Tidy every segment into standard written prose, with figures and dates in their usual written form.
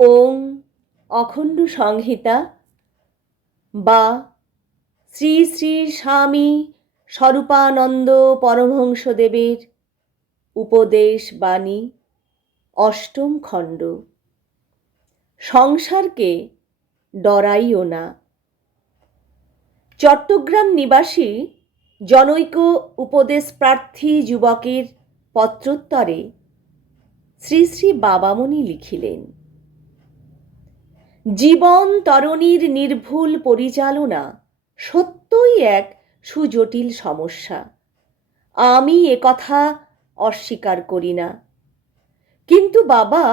ওং অখণ্ড সংহিতা বা শ্রী শ্রী স্বামী স্বরূপানন্দ পরমহংসদেবের উপদেশ বাণী অষ্টম খণ্ড। সংসারকে ডরাইও না। চট্টগ্রাম নিবাসী জনৈক উপদেশ প্রার্থী যুবকের পত্রোত্তরে শ্রী শ্রী বাবামণি লিখিলেন, জীবন তরণীর নির্ভুল পরিচালনা সত্যই এক সুজটিল সমস্যা। আমি একথা অস্বীকার করি না, কিন্তু বাবা,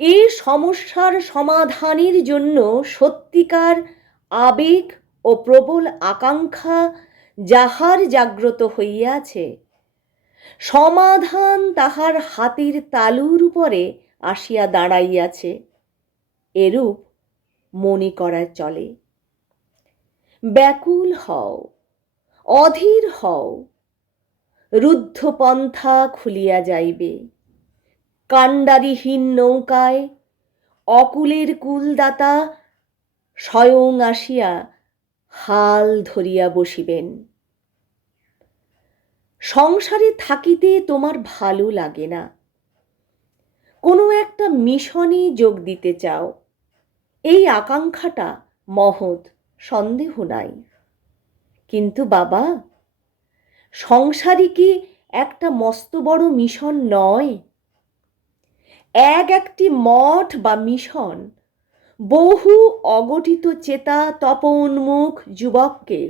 এই সমস্যার সমাধানের জন্য সত্যিকার আবেগ ও প্রবল আকাঙ্ক্ষা যাহার জাগ্রত হইয়াছে, সমাধান তাহার হাতের তালুর উপরে আসিয়া দাঁড়াইয়াছে, এরূপ মনে করা চলে। ব্যাকুল হও, অধীর হও, রুদ্ধ পন্থা খুলিয়া যাইবে। কাণ্ডারিহীন নৌকায় অকুলের কুলদাতা স্বয়ং আসিয়া হাল ধরিয়া বসিবেন। সংসারে থাকিতে তোমার ভালো লাগে না, কোনো একটা মিশনে যোগ দিতে চাও, এই আকাঙ্ক্ষাটা মহৎ, সন্দেহ নাই। কিন্তু বাবা, সংসারই কি একটা মস্ত বড় মিশন নয়? একটি মঠ বা মিশন বহু অগঠিত চেতা তপোন্মুখ যুবককে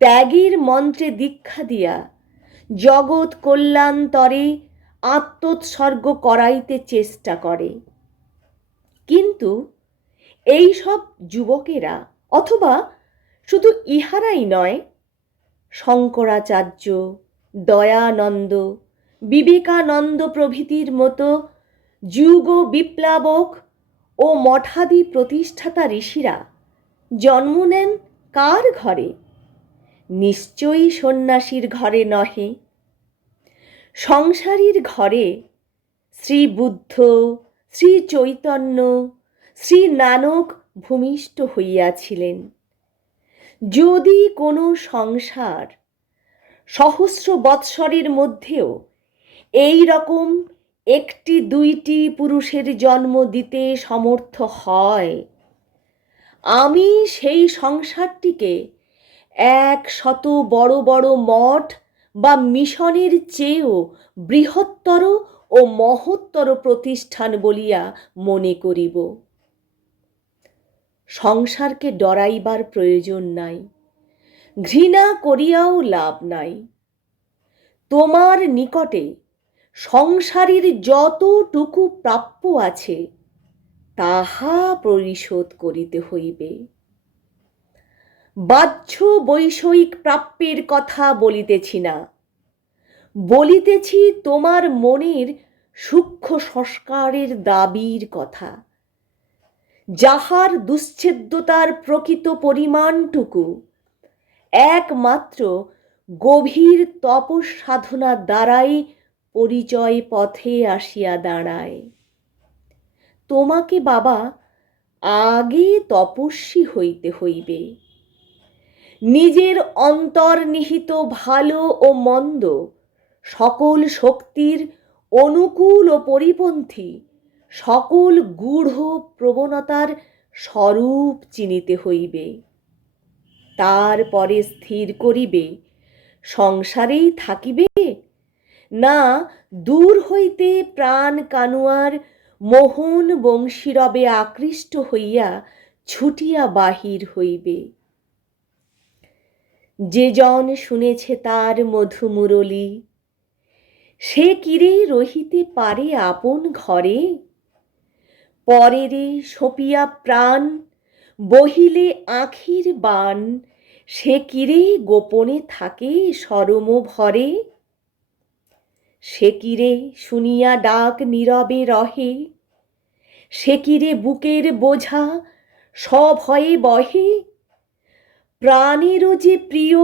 ত্যাগের মন্ত্রে দীক্ষা দিয়া জগৎ কল্যাণতরে আত্মোৎসর্গ করাইতে চেষ্টা করে। কিন্তু এই সব যুবকেরা, অথবা শুধু ইহারাই নয়, শঙ্করাচার্য, দয়ানন্দ, বিবেকানন্দ প্রভৃতির মতো যুগ বিপ্লবক ও মঠাদি প্রতিষ্ঠাতা ঋষিরা জন্ম নেন কার ঘরে? নিশ্চয়ই সন্ন্যাসীর ঘরে নহে। সংসারীর ঘরে শ্রী বুদ্ধ, শ্রী চৈতন্য, শ্রী নানক ভূমিষ্ঠ হইয়াছিলেন। যদি কোনো সংসার সহস্র বৎসরের মধ্যেও এই রকম একটি দুইটি পুরুষের জন্ম দিতে সমর্থ হয়, আমি সেই সংসারটিকে 100 বড় বড় মঠ বা মিশনের চেয়েও বৃহত্তর ও মহত্তর প্রতিষ্ঠান বলিয়া মনে করিব। সংসারকে ডরাইবার প্রয়োজন নাই, ঘৃণা করিয়াও লাভ নাই। তোমার নিকটে সংসারের যতটুকু প্রাপ্য আছে তাহা পরিশোধ করিতে হইবে। বাহ্য বৈষয়িক প্রাপ্যের কথা বলিতেছি না, বলিতেছি তোমার মনের সূক্ষ্ম সংস্কারের দাবির কথা, যাহার দুশ্ছেদ্যতার প্রকৃত পরিমাণটুকু একমাত্র গভীর তপসাধনা দ্বারাই পরিচয় পথে আসিয়া দাঁড়ায়। তোমাকে বাবা আগে তপস্বী হইতে হইবে। নিজের অন্তর্নিহিত ভালো ও মন্দ সকল শক্তির অনুকূল ও পরিপন্থী সকল গূঢ় প্রবণতার স্বরূপ চিনিতে হইবে। তারপরে স্থির করিবে সংসারেই থাকিবে, না দূর হইতে প্রাণ কানুয়ার মোহন বংশীরবে আকৃষ্ট হইয়া ছুটিয়া বাহির হইবে। যে জন শুনেছে তার মধুমুরলী, সে কিরে রহিতে পারে আপন ঘরে? পরেরে সপিয়া প্রাণ বহিলে আখির বাণ, সে কিরে গোপনে থাকে সরম ভরে? সে কিরে শুনিয়া ডাক নীরবে রহে, সে কিরে বুকের বোঝা সভয়ে বহে? প্রাণেরও যে প্রিয়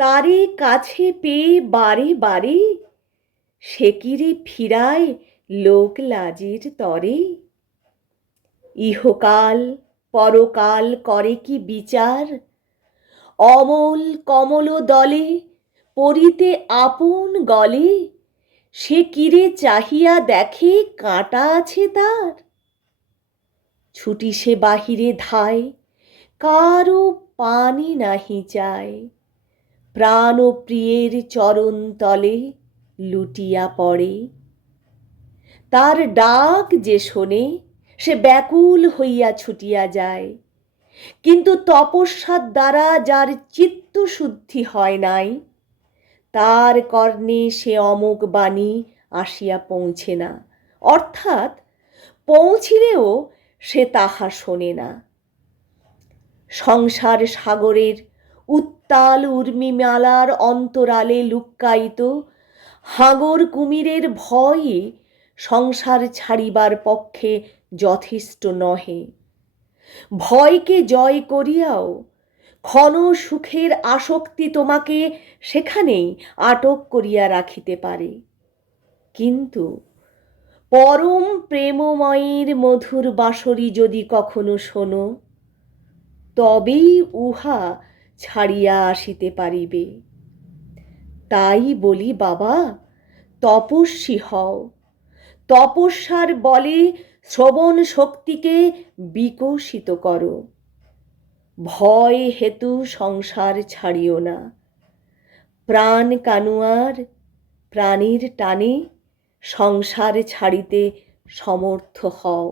তারে কাছে পেয়ে বারে বারে, সে কিরে ফিরায় লোক লাজের তরে? ইহকাল পরকাল করে কি বিচার, অমল কমল দলে পরিতে আপন গলে, সে কিরে চাহিয়া দেখে কাঁটা আছে তার। ছুটি সে বাহিরে ধায়, কারো পানি নাহি চায়, প্রাণ ও প্রিয়ের চরণ তলে লুটিয়া পড়ে। তার ডাক যে শোনে সে ব্যাকুল হইয়া ছুটিয়া যায়, কিন্তু তপস্যার দ্বারা যার চিত্ত শুদ্ধি হয় নাই, তার কর্ণে সে অমোঘ বাণী আসিয়া পৌঁছে না, অর্থাৎ পৌঁছিলেও সে তাহা শোনে না। সংসার সাগরের উত্তাল উর্মিমালার অন্তরালে লুক্কায়িত হাঙর কুমিরের ভয়ে সংসার ছাড়িবার পক্ষে যথেষ্ট নহে। ভয়কে জয় করিয়াও ক্ষণ সুখের আসক্তি তোমাকে সেখানেই আটক করিয়া রাখিতে পারে, কিন্তু পরম প্রেমময়ের মধুর বাঁশরি যদি কখনো শোনো, তবেই উহা ছাড়িয়া আসিতে পারিবে। তাই বলি বাবা, তপস্বী হও, তপস্যার বলে শ্রবণ শক্তিকে বিকশিত করো। ভয় হেতু সংসার ছাড়িও না, প্রাণ কানুয়ার প্রাণীর টানে সংসার ছাড়িতে সমর্থ হও।